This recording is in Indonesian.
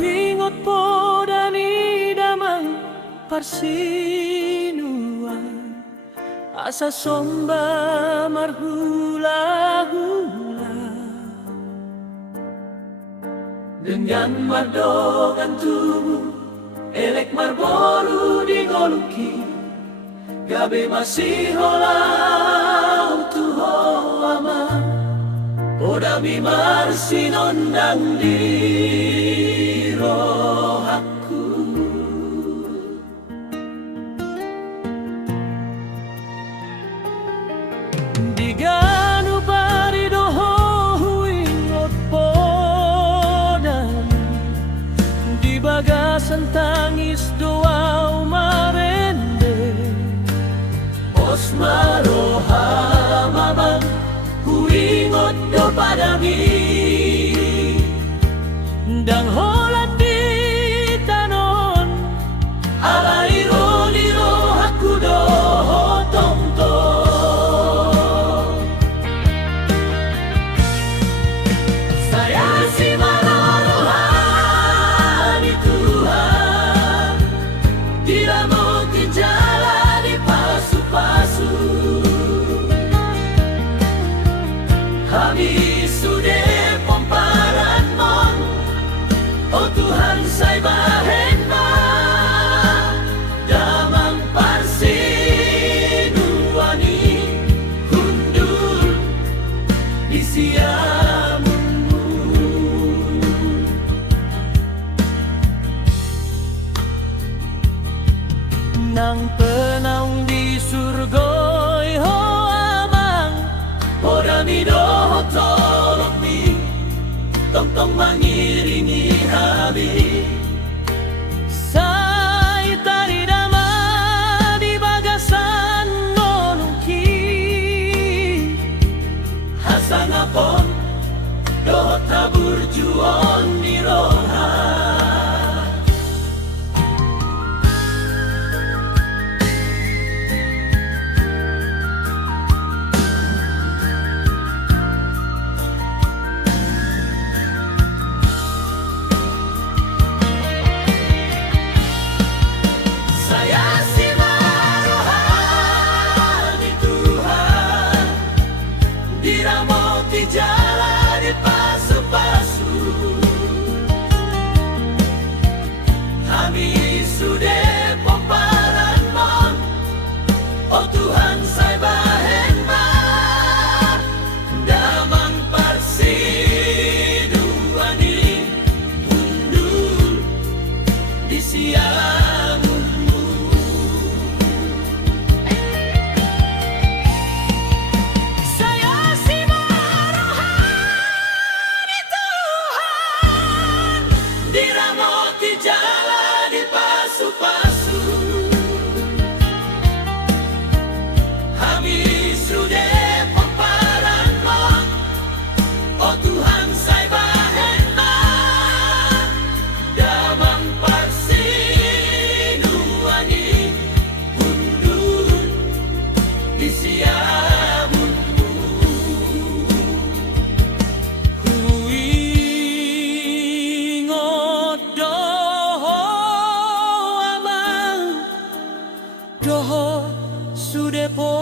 Huingot po dani damang parsinuan, asa somba marhula-hula. Dengan mardogan tubuh, elek marboru di goluki, gabe masih holau tuho ama, podami marsinondang di rohaku. Diganu paridoho huingot podan, di bagasan tangis doa umarende. Osmaroha mamang huingot do padami, dang holat di tanon alairo liro hakudo tong-tong. Saya si rohani Tuhan, tidak mungkin jalan di pasu-pasu. Kami sudah pomparan mon, oh Tuhan saya bahen ma, damang parsinuani hundul di siamunmu. Nang penaung di surgoi ho amang, podami doho tolong mi, tong-tong mengiringi habi. Sai tari dama di bagasan noluki, hasang apon doho tabur juon di roha. Saya si rohani Tuhan, diramoti jalan di pasu-pasu. Kami sudah pomparan mon, oh Tuhan saya bahen ma, damang parsinuani hundul di siamunmu. Saya si rohani Tuhan, diramoti jalan di pasu-pasu. Kami sudah pomparan mon, oh Tuhan saya bahen ma, damang parsinuani hundul di siamunmu. Huingot doho amang, doho sudah po